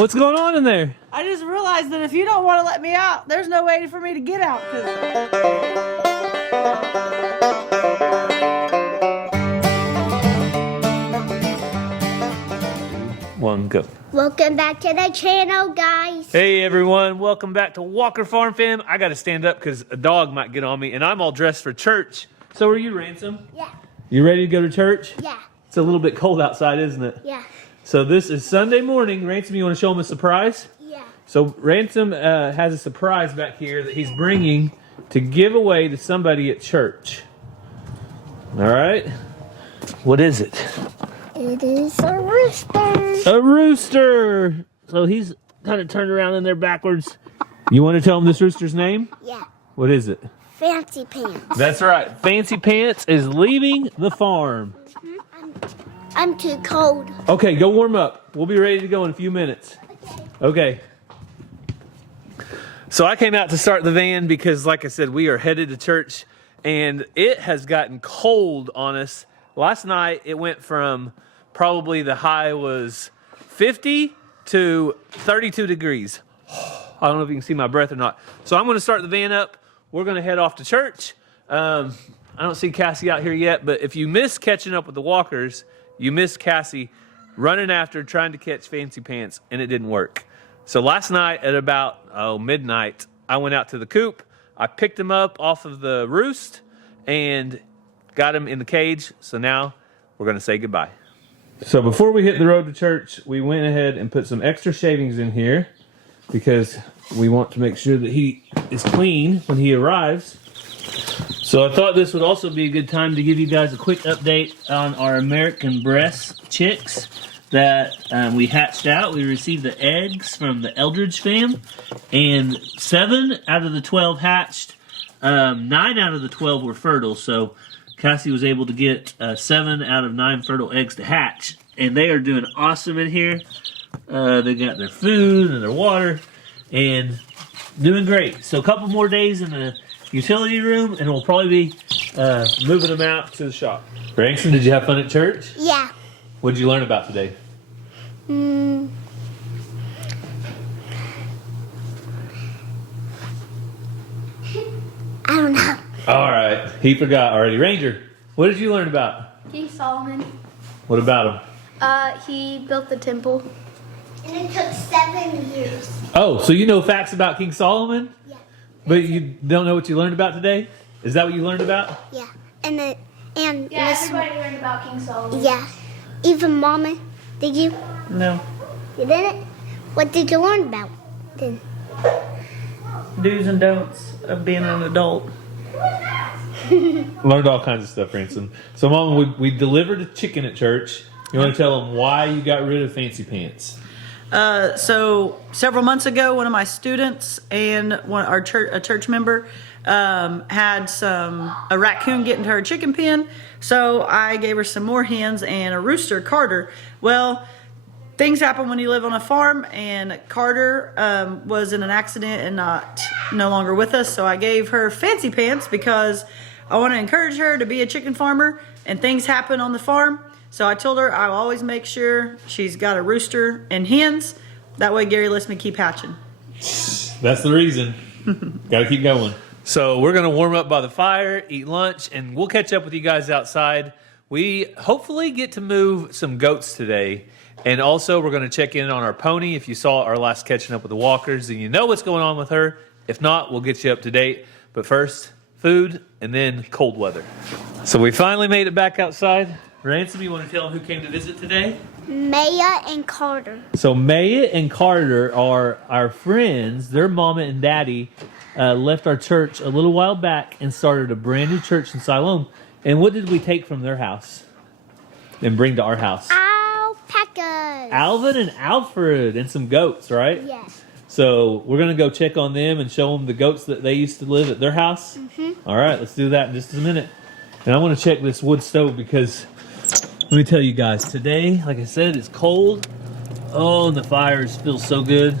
What's going on in there? I just realized that if you don't want to let me out, there's no way for me to get out. One, go. Welcome back to the channel, guys. Hey everyone, welcome back to Walker Farm Fam. I gotta stand up because a dog might get on me and I'm all dressed for church. So are you, Ransom? Yeah. You ready to go to church? Yeah. It's a little bit cold outside, isn't it? Yeah. So this is Sunday morning. Ransom, you want to show him a surprise? Yeah. So Ransom has a surprise back here that he's bringing to give away to somebody at church. All right. What is it? It is a rooster. A rooster. So he's kind of turned around in there backwards. You want to tell him this rooster's name? Yeah. What is it? Fancy Pants. That's right. Fancy Pants is leaving the farm. I'm too cold. Okay, go warm up. We'll be ready to go in a few minutes. Okay. So I came out to start the van because, like I said, we are headed to church, and it has gotten cold on us. Last night, it went from probably the high was 50 to 32 degrees. I don't know if you can see my breath or not. So I'm going to start the van up. We're going to head off to church. I don't see Cassie out here yet, but if you miss catching up with the walkers, you miss Cassie running after, trying to catch Fancy Pants, and it didn't work. So last night at about midnight, I went out to the coop. I picked him up off of the roost and got him in the cage. So now we're going to say goodbye. So before we hit the road to church, we went ahead and put some extra shavings in here because we want to make sure that he is clean when he arrives. So I thought this would also be a good time to give you guys a quick update on our American breast chicks that we hatched out. We received the eggs from the Eldridge fam, and 7 out of the 12 hatched. 9 out of the 12 were fertile, so Cassie was able to get 7 out of 9 fertile eggs to hatch, and they are doing awesome in here. They got their food and their water, and doing great. So a couple more days in the utility room, and we'll probably be moving them out to the shop. Branson, did you have fun at church? Yeah. What did you learn about today? I don't know. All right, he forgot already. Ranger, what did you learn about? King Solomon. What about him? He built the temple. And it took 7 years. Oh, so you know facts about King Solomon? Yeah. But you don't know what you learned about today? Is that what you learned about? Yeah. And Yeah, Miss. everybody learned about King Solomon. Yeah. Even Mama. Did you? No. You didn't? What did you learn about then? Do's and don'ts of being an adult. Learned all kinds of stuff, Ransom. So, Mama, we delivered a chicken at church. You want to tell them why you got rid of Fancy Pants? So several months ago, one of my students and a church member had a raccoon get into her chicken pen. So I gave her some more hens and a rooster, Carter. Well, things happen when you live on a farm, and Carter was in an accident and no longer with us. So I gave her Fancy Pants because I want to encourage her to be a chicken farmer, and things happen on the farm. So I told her I'll always make sure she's got a rooster and hens. That way Gary lets me keep hatching. That's the reason. Got to keep going. So we're going to warm up by the fire, eat lunch, and we'll catch up with you guys outside. We hopefully get to move some goats today. And also we're going to check in on our pony. If you saw our last catching up with the walkers, then you know what's going on with her. If not, we'll get you up to date. But first, food and then cold weather. So we finally made it back outside. Ransom, you want to tell them who came to visit today? Maya and Carter. So Maya and Carter are our friends. Their mama and daddy left our church a little while back and started a brand new church in Siloam. And what did we take from their house and bring to our house? Alpacas. Alvin and Alfred and some goats, right? Yeah. So we're going to go check on them and show them the goats that they used to live at their house. All right, let's do that in just a minute. And I want to check this wood stove because let me tell you guys, today, like I said, it's cold. Oh, and the fires feel so good.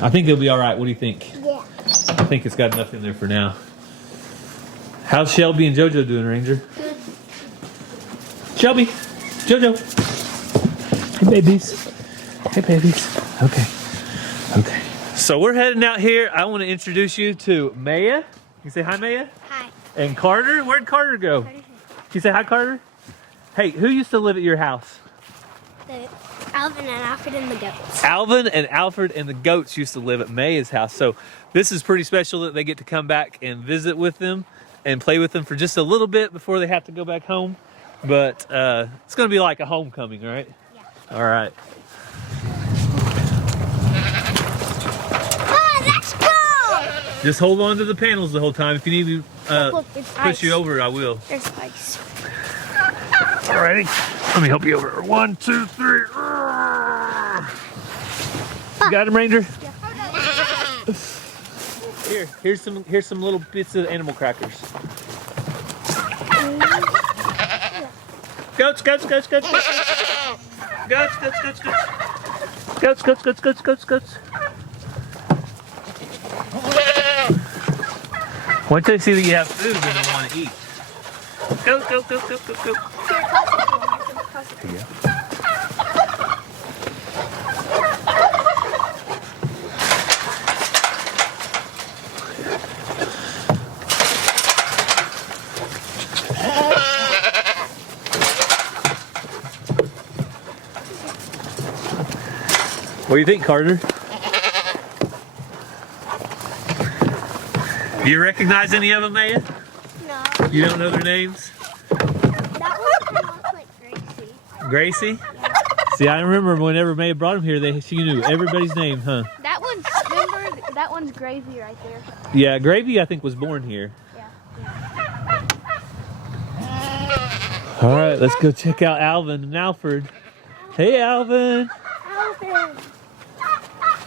I think it'll be all right. What do you think? Yeah. I think it's got enough in there for now. How's Shelby and JoJo doing, Ranger? Good. Shelby, JoJo. Hey, babies. Hey, babies. Okay. Okay. So we're heading out here. I want to introduce you to Maya. You say hi, Maya? Hi. And Carter. Where'd Carter go? You say hi, Carter? Hey, who used to live at your house? The Alvin and Alfred and the goats. Alvin and Alfred and the goats used to live at Maya's house. So this is pretty special that they get to come back and visit with them and play with them for just a little bit before they have to go back home. But it's going to be like a homecoming, right? Yeah. All right. Oh, let's go! Just hold on to the panels the whole time. If you need me Look, it's push ice. you over, I will. There's ice. Alrighty. Let me help you over. 1, 2, 3. You got him, Ranger? Here's some little bits of animal crackers. Goats, goats, goats, goats, goats. Goats, goats, goats, goats. Goats, goats, goats, goats, goats, goats. Once they see that you have food, then they want to eat. Go, go, go, go, go, go. Here you go. What do you think, Carter? Do you recognize any of them, Maya? No. You don't know their names? That one kind of looks like Gracie. Gracie? See, I remember whenever Maya brought him here, she knew everybody's name, huh? That one's, remember, that one's Gravy right there. Yeah, Gravy, I think, was born here. Yeah. All right, let's go check out Alvin and Alfred. Hey, Alvin. Alfred.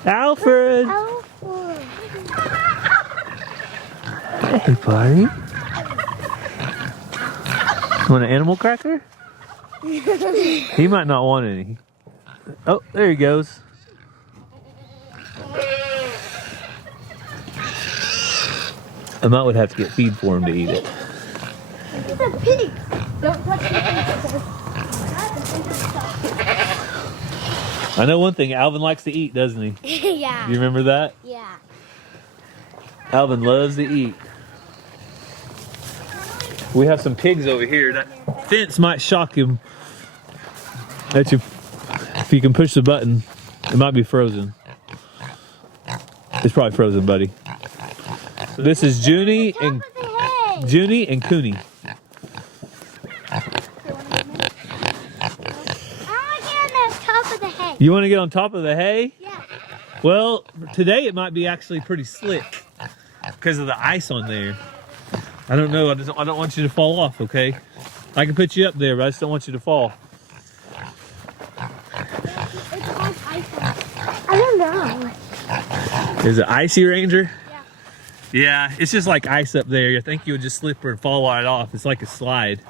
Alfred. Alfred. Hey, buddy. You want an animal cracker? He might not want any. Oh, there he goes. I might would have to get feed for him to eat it. It's a pig. Don't touch the I know one thing, Alvin likes to eat, doesn't he? Yeah. You remember that? Yeah. Alvin loves to eat. We have some pigs over here. That fence might shock him. If you can push the button, it might be frozen. It's probably frozen, buddy. So this is Junie and Cooney. You want to get on top of the hay? Yeah. Well, today it might be actually pretty slick because of the ice on there. I don't know. I don't want you to fall off, okay? I can put you up there, but I just don't want you to fall. I don't know. Is it icy, Ranger? Yeah. Yeah, it's just like ice up there. I think you would just slip and fall right off. It's like a slide.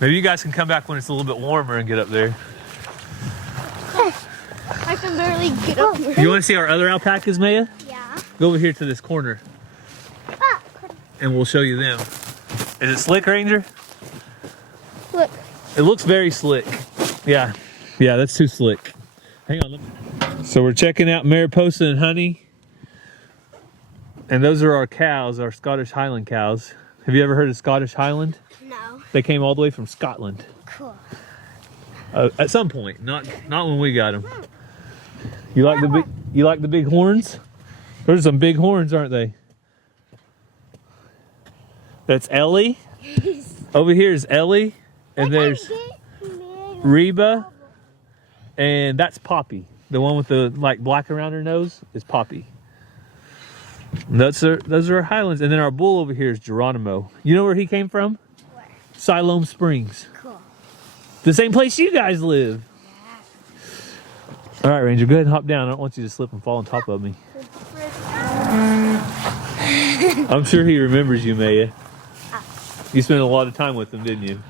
Maybe you guys can come back when it's a little bit warmer and get up there. I can barely get up here. You want to see our other alpacas, Maya? Yeah. Go over here to this corner, Ah, and we'll show you them. Is it slick, Ranger? look. It looks very slick. Yeah, that's too slick. Hang on. So we're checking out Mariposa and Honey. And those are our cows, our Scottish Highland cows. Have you ever heard of Scottish Highland? No. They came all the way from Scotland. Cool. At some point, not when we got them. You like the big horns? Those are some big horns, aren't they? That's Ellie. Over here is Ellie, and there's Reba, and that's Poppy. The one with the like black around her nose is Poppy. And those are our Highlands, and then our bull over here is Geronimo. You know where he came from? Where? Siloam Springs. Cool. The same place you guys live. All right, Ranger, go ahead and hop down. I don't want you to slip and fall on top of me. I'm sure he remembers you, Maya. You spent a lot of time with him, didn't you?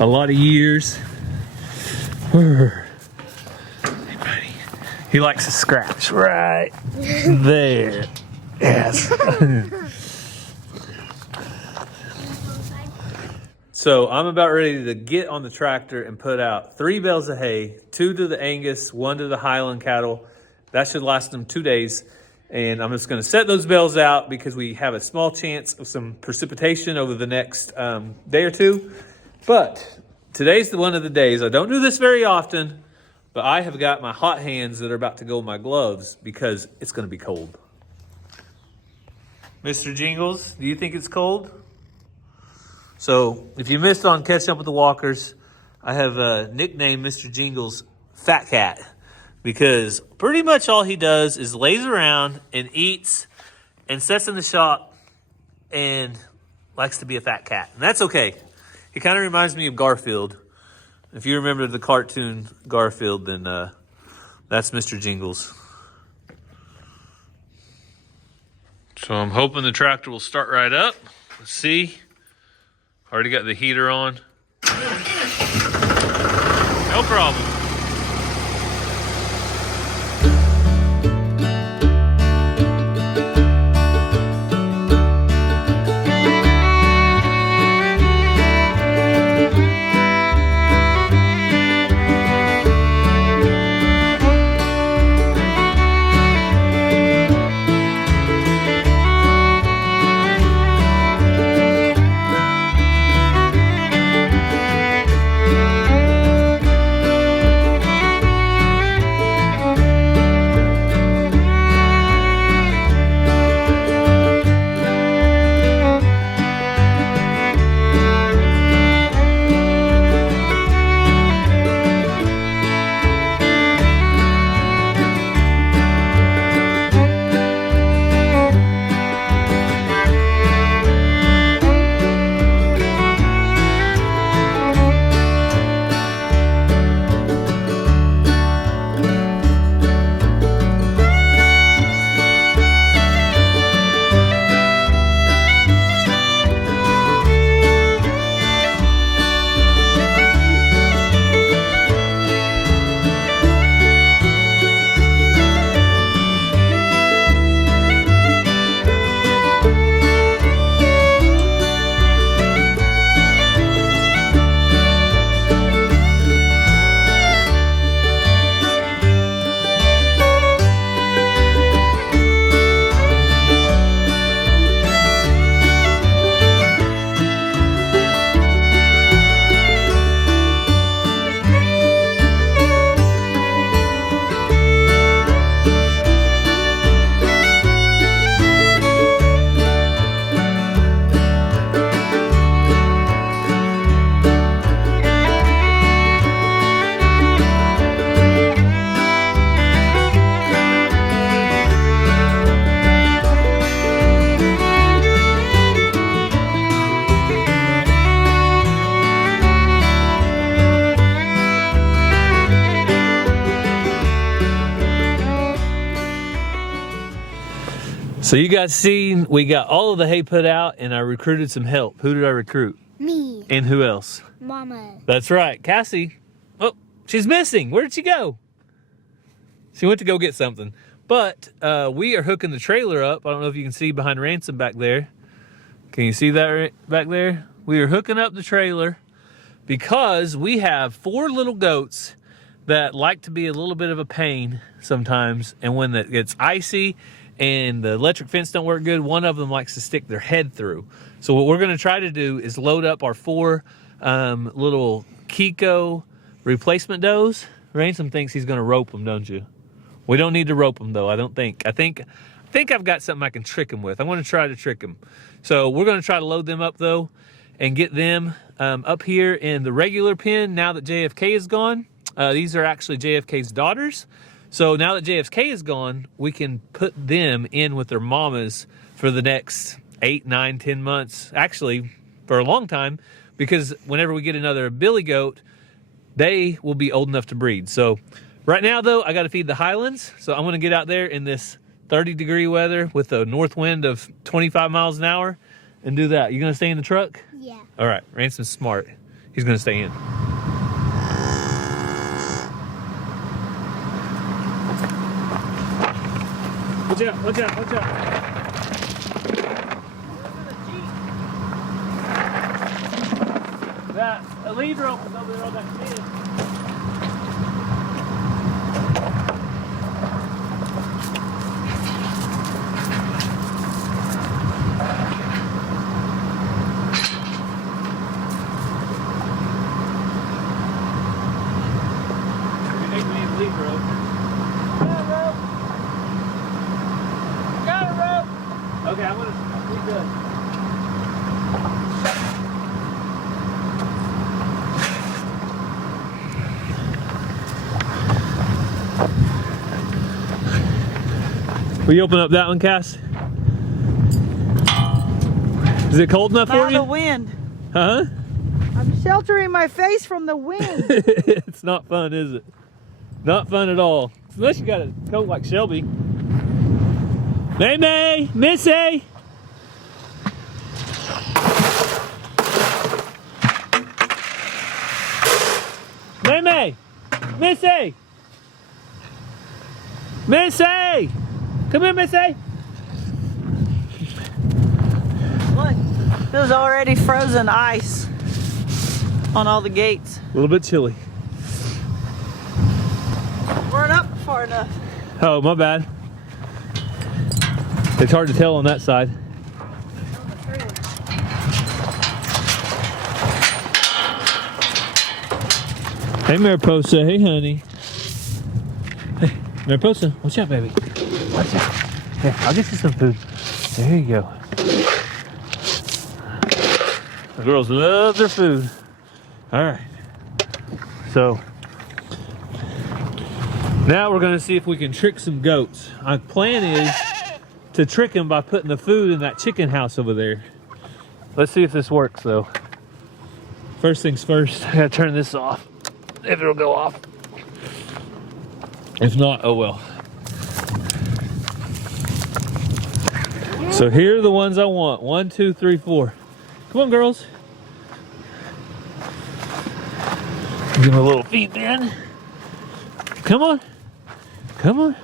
A lot of years. Hey, buddy. He likes to scratch right there. Yes. So I'm about ready to get on the tractor and put out 3 bales of hay, 2 to the Angus, 1 to the Highland cattle. That should last them 2 days. And I'm just going to set those bales out because we have a small chance of some precipitation over the next day or two. But today's one of the days. I don't do this very often, but I have got my hot hands that are about to go in my gloves because it's going to be cold. Mr. Jingles, do you think it's cold? So if you missed on Catching Up with the Walkers, I have nicknamed Mr. Jingles Fat Cat because pretty much all he does is lays around and eats and sits in the shop and likes to be a fat cat. And that's okay. He kind of reminds me of Garfield. If you remember the cartoon Garfield, then that's Mr. Jingles. So I'm hoping the tractor will start right up. Let's see. Already got the heater on. No problem. So you guys seen, we got all of the hay put out and I recruited some help. Who did I recruit? Me. And who else? Mama. That's right, Cassie. Oh, she's missing. Where did she go? She went to go get something. But we are hooking the trailer up. I don't know if you can see behind Ransom back there. Can you see that back there? We are hooking up the trailer because we have 4 little goats that like to be a little bit of a pain sometimes. And when it gets icy and the electric fence don't work good, one of them likes to stick their head through. So what we're gonna try to do is load up our 4 little Kiko replacement does. Ransom thinks he's gonna rope them, don't you? We don't need to rope them though, I don't think. I think I've got something I can trick him with. I'm gonna try to trick him. So we're gonna try to load them up though and get them up here in the regular pen now that JFK is gone. These are actually JFK's daughters. So now that JFK is gone, we can put them in with their mamas for the next 8, 9, 10 months. Actually, for a long time, because whenever we get another billy goat, they will be old enough to breed. So right now though, I gotta feed the Highlands. So I'm gonna get out there in this 30-degree weather with a north wind of 25 miles an hour and do that. You gonna stay in the truck? Yeah. All right, Ransom's smart. He's gonna stay in. Watch out, watch out, watch out. lead rope is over there on that fence. We need lead rope. Got a rope. Got a rope. Okay, I'm gonna leave the. Will you open up that one, Cass? Is it cold enough for Not the you? wind. Huh? I'm sheltering my face from the wind. It's not fun, is it? Not fun at all. Unless you got a coat like Shelby. May May! Missy! May May! Missy! Missy! Come here, Missy! Look, there's already frozen ice on all the gates. A little bit chilly. Weren't up far enough. Oh, my bad. It's hard to tell on that side. Hey, Mariposa. Hey, honey. Hey, Mariposa. Watch out, baby. Watch out. Here, I'll get you some food. There you go. The girls love their food. All right. So, now we're going to see if we can trick some goats. Our plan is to trick them by putting the food in that chicken house over there. Let's see if this works, though. First things first, I gotta turn this off. If it'll go off. If not, oh well. So here are the ones I want. 1, 2, 3, 4. Come on, girls. Give them a little feed then. Come on. Come on.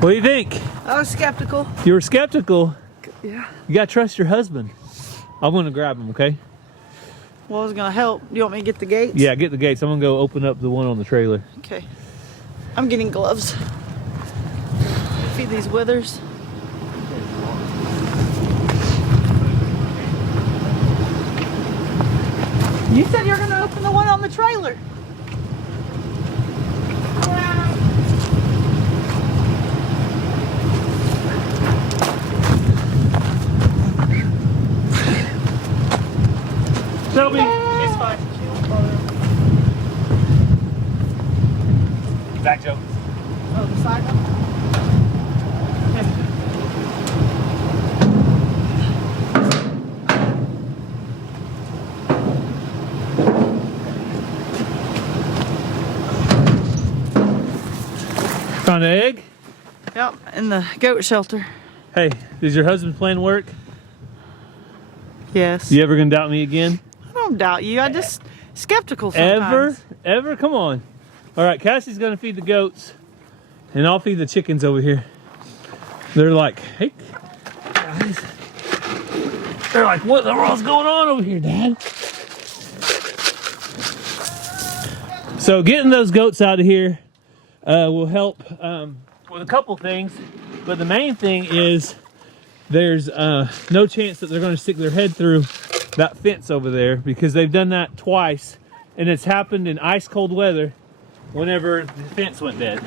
What do you think? I was skeptical. You were skeptical. Yeah. You gotta trust your husband. I'm gonna grab him, okay? Well, I was gonna help. You want me to get the gates? Yeah, get the gates. I'm gonna go open up the one on the trailer. Okay. I'm getting gloves. Feed these withers. You said you were gonna open the one on the trailer. Shelby! It's fine. Back, Joe. Oh, the side one? Found an egg? Yep, in the goat shelter. Hey, does your husband's plan work? Yes. You ever gonna doubt me again? I don't doubt you. I just skeptical sometimes. Ever? Come on. All right, Cassie's gonna feed the goats, and I'll feed the chickens over here. They're like, hey, guys. They're like, what in the world's going on over here, Dad? So getting those goats out of here will help with a couple things, but the main thing is there's no chance that they're going to stick their head through that fence over there, because they've done that twice, and it's happened in ice cold weather whenever the fence went dead.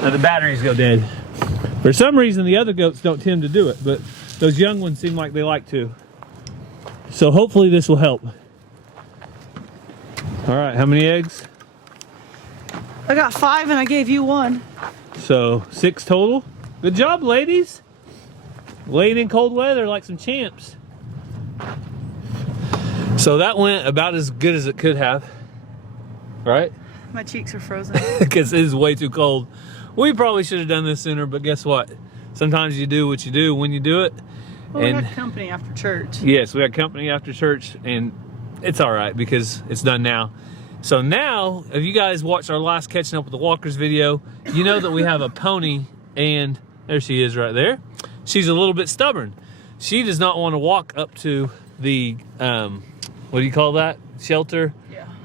The batteries go dead. For some reason, the other goats don't tend to do it, but those young ones seem like they like to. So hopefully this will help. All right, how many eggs? I got 5 and I gave you 1. So 6 total. Good job, ladies. Laying in cold weather like some champs. So that went about as good as it could have, right? My cheeks are frozen. Because it is way too cold. We probably should have done this sooner, but guess what? Sometimes you do what you do when you do it. Well, and we had company after church. yes, we had company after church, and it's all right because it's done now. So now, if you guys watched our last Catching Up with the Walkers video, you know that we have a pony, and there she is right there. She's a little bit stubborn. She does not want to walk up to the, what do you call that? Shelter?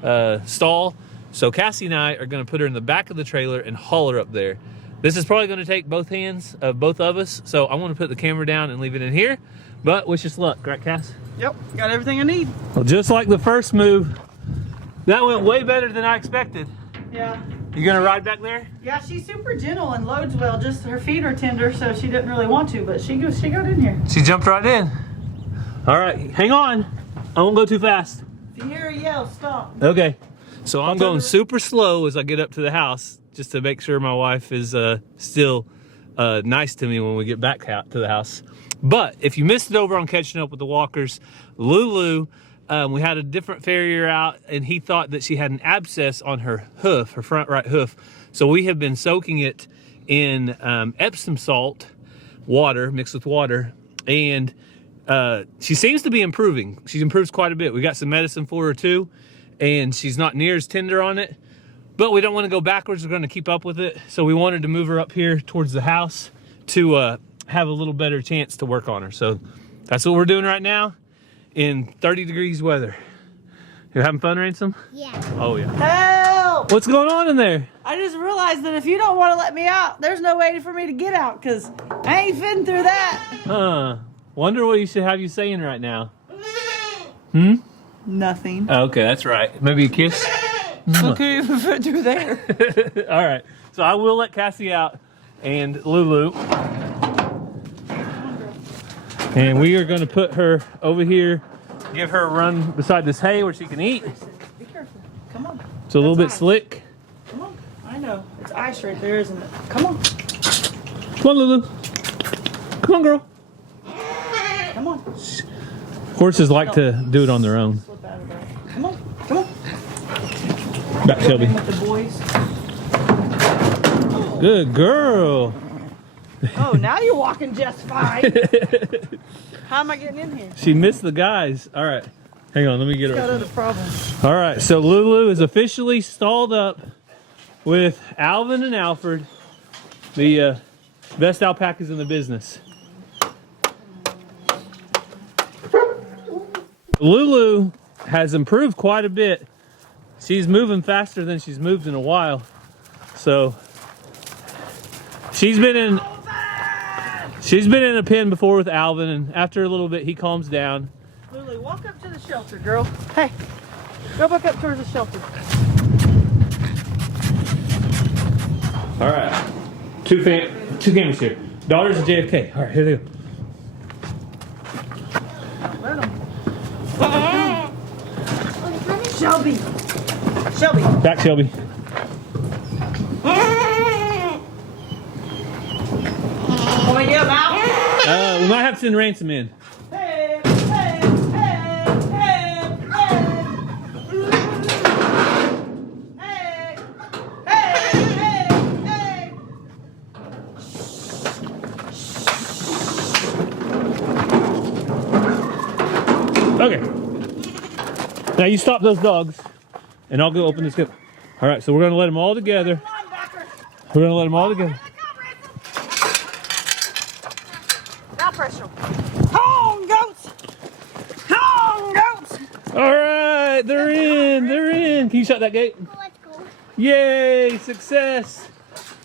Yeah. Stall. So Cassie and I are going to put her in the back of the trailer and haul her up there. This is probably going to take both hands of both of us, so I want to put the camera down and leave it in here. But wish us luck, right, Cass? Yep, got everything I need. Well, just like the first move, that went way better than I expected. Yeah. You gonna ride back there? Yeah, she's super gentle and loads well. Just her feet are tender, so she didn't really want to, but she got in here. She jumped right in. All right, hang on. I won't go too fast. If you hear a yell, stop. Okay. So I'm going super slow as I get up to the house, just to make sure my wife is still nice to me when we get back to the house. But if you missed it over on Catching Up with the Walkers, Lulu, we had a different farrier out, and he thought that she had an abscess on her hoof, her front right hoof. So we have been soaking it in Epsom salt water, mixed with water, and she seems to be improving. She improves quite a bit. We got some medicine for her too, and she's not near as tender on it, but we don't want to go backwards. We're going to keep up with it. So we wanted to move her up here towards the house to have a little better chance to work on her. So that's what we're doing right now in 30 degrees weather. You having fun, Ransom? Yeah. Oh yeah. Help! What's going on in there? I just realized that if you don't want to let me out, there's no way for me to get out, because I ain't fitting through that. Wonder what you should have you saying right now. Nothing. Oh, okay, that's right. Maybe a kiss? I couldn't even fit through there. All right. So I will let Cassie out and Lulu. And we are going to put her over here, give her a run beside this hay where she can eat. Be careful. Come on. It's a little bit That's ice. slick. Come on. I know. It's ice right there, isn't it? Come on. Come on, Lulu. Come on, girl. Come on. Horses like to do it on their own. Slip out of there. Come on. Come on. Back, Shelby. In with the boys. Good girl. Oh, now you're walking just fine. How am I getting in here? She missed the guys. All right. Hang on, let me get Got her. other problems. All right, so Lulu is officially stalled up with Alvin and Alfred, the best alpacas in the business. Lulu has improved quite a bit. She's moving faster than she's moved in a while. So she's been in a pen before with Alvin, and after a little bit he calms down. Lulu, walk up to the shelter, girl. Hey, go back up towards the shelter. All right, two cameras here. Daughters of JFK. All right, here they go. Let them. Shelby. Shelby. Back, Shelby. Want me to get them out? We might have to send Ransom in. Hey, hey, hey, hey, hey. Hey, hey, hey. Okay. Now you stop those dogs, and I'll go open this gate. All right, so we're gonna let them all together. We're gonna let them all together. Now pressure. Home goats. Home goats. All right, they're in. They're in. Can you shut that gate? Let's go. Yay! Success.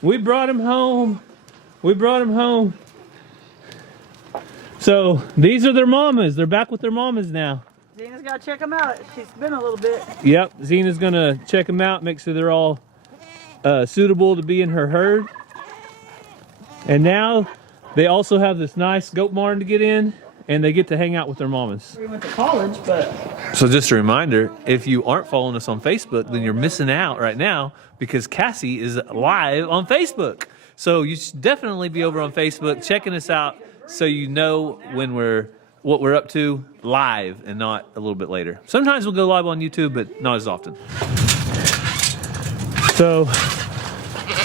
We brought him home. We brought him home. So these are their mamas. They're back with their mamas now. Zena's got to check them out. She's been a little bit. Yep, Zena's gonna check them out, make sure they're all suitable to be in her herd. And now they also have this nice goat barn to get in, and they get to hang out with their mamas. We went to college, but So just a reminder, if you aren't following us on Facebook, then you're missing out right now because Cassie is live on Facebook. So you should definitely be over on Facebook checking us out so you know when what we're up to live and not a little bit later. Sometimes we'll go live on YouTube, but not as often. So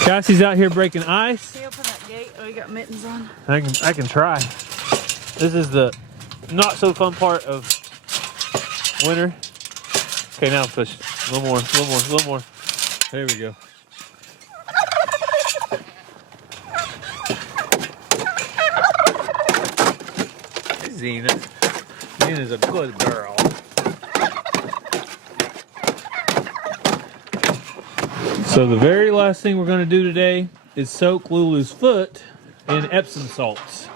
Cassie's out here breaking ice. can you open that gate? Oh, you got mittens on. I can try. This is the not so fun part of winter. Okay, now push. A little more, a little more, a little more. There we go. Zena. Zena's a good girl. So the very last thing we're going to do today is soak Lulu's foot in Epsom salts.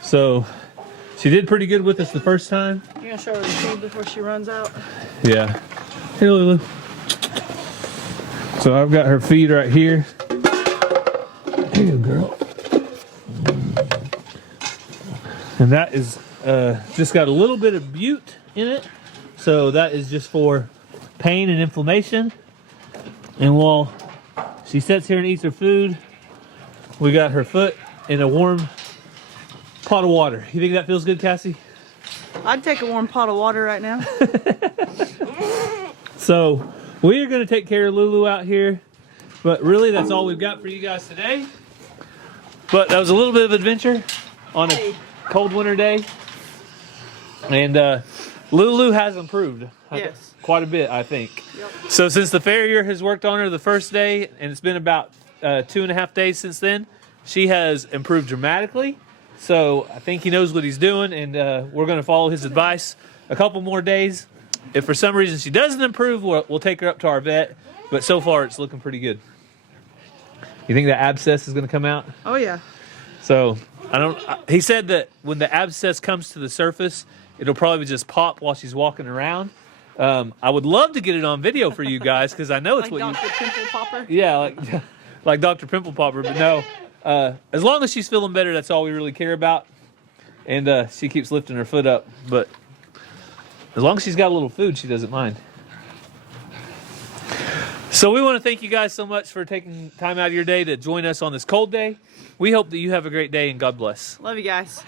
So she did pretty good with us the first time. You're going to show her the feed before she runs out? Yeah. Here, Lulu. So I've got her feed right here. Here you go, girl. And that is just got a little bit of bute in it. So that is just for pain and inflammation. And while she sits here and eats her food, we got her foot in a warm pot of water. You think that feels good, Cassie? I'd take a warm pot of water right now. So we are going to take care of Lulu out here. But really, that's all we've got for you guys today. But that was a little bit of adventure on a cold winter day. And Lulu has improved. Yes. Quite a bit, I think. Yep. So since the farrier has worked on her the first day, and it's been about 2.5 days since then, she has improved dramatically. So I think he knows what he's doing, and we're going to follow his advice a couple more days. If for some reason she doesn't improve, we'll take her up to our vet. But so far, it's looking pretty good. You think that abscess is going to come out? Oh, yeah. So he said that when the abscess comes to the surface, it'll probably just pop while she's walking around. I would love to get it on video for you guys because I know it's Like what Dr. Pimple Popper? Yeah, like Dr. Pimple Popper. But no, as long as she's feeling better, that's all we really care about. And she keeps lifting her foot up. But as long as she's got a little food, she doesn't mind. So we want to thank you guys so much for taking time out of your day to join us on this cold day. We hope that you have a great day and God bless. Love you guys.